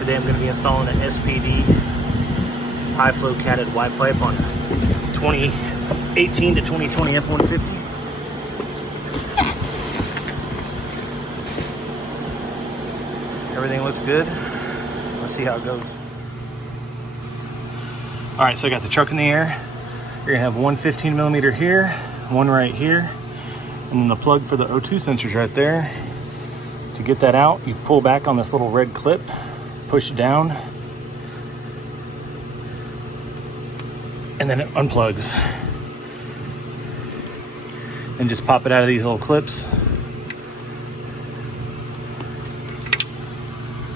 Today I'm going to be installing an SPD high flow catted Y pipe on 2018 to 2020 F150. Everything looks good. Let's see how it goes. All right, so I got the truck in the air. You're gonna have one 15 millimeter here, one right here, and then the plug for the O2 sensors right there. To get that out, you pull back on this little red clip, push it down, and then it unplugs. And just pop it out of these little clips.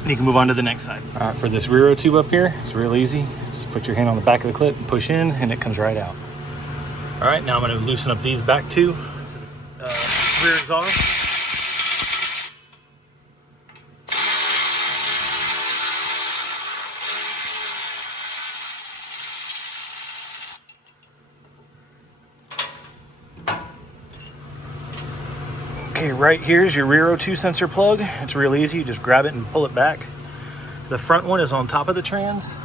And you can move on to the next side. All right, for this rear O tube up here, it's real easy. Just put your hand on the back of the clip and push in, and it comes right out. All right, now I'm gonna loosen up these back two to the rear exhaust. Okay, right here's your rear O2 sensor plug. It's real easy, you just grab it and pull it back. The front one is on top of the trans.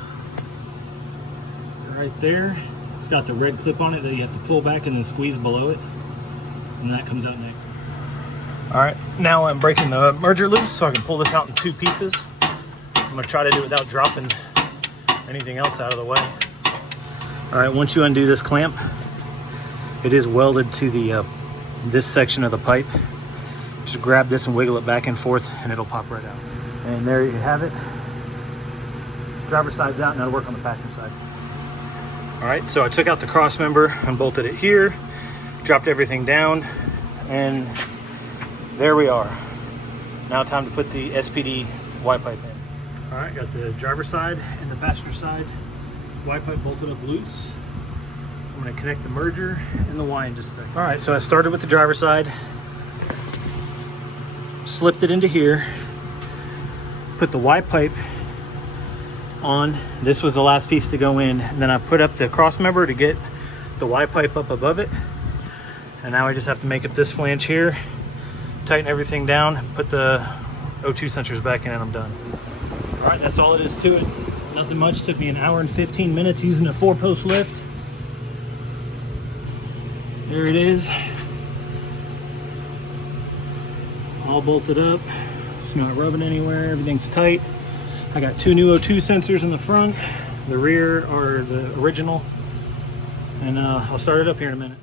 Right there. It's got the red clip on it that you have to pull back and then squeeze below it. And that comes out next. All right, now I'm breaking the merger loose so I can pull this out in two pieces. I'm gonna try to do it without dropping anything else out of the way. All right, once you undo this clamp, it is welded to the this section of the pipe. Just grab this and wiggle it back and forth and it'll pop right out. And there you have it. Driver's side's out, and that'll work on the passenger side. All right, so I took out the cross member, unbolted it here, dropped everything down, and there we are. Now time to put the SPD Y pipe in. All right, got the driver's side and the passenger side Y pipe bolted up loose. I'm gonna connect the merger and the Y in just a second. All right, so I started with the driver's side, slipped it into here, put the Y pipe on. This was the last piece to go in, and then I put up the cross member to get the Y pipe up above it. And now I just have to make up this flange here, tighten everything down, put the O2 sensors back in, and I'm done. All right, that's all it is to it. Nothing much. Took me an hour and 15 minutes using a 4-post lift. There it is, all bolted up. It's not rubbing anywhere, everything's tight. I got two new O2 sensors in the front. The rear are the original. And I'll start it up here in a minute.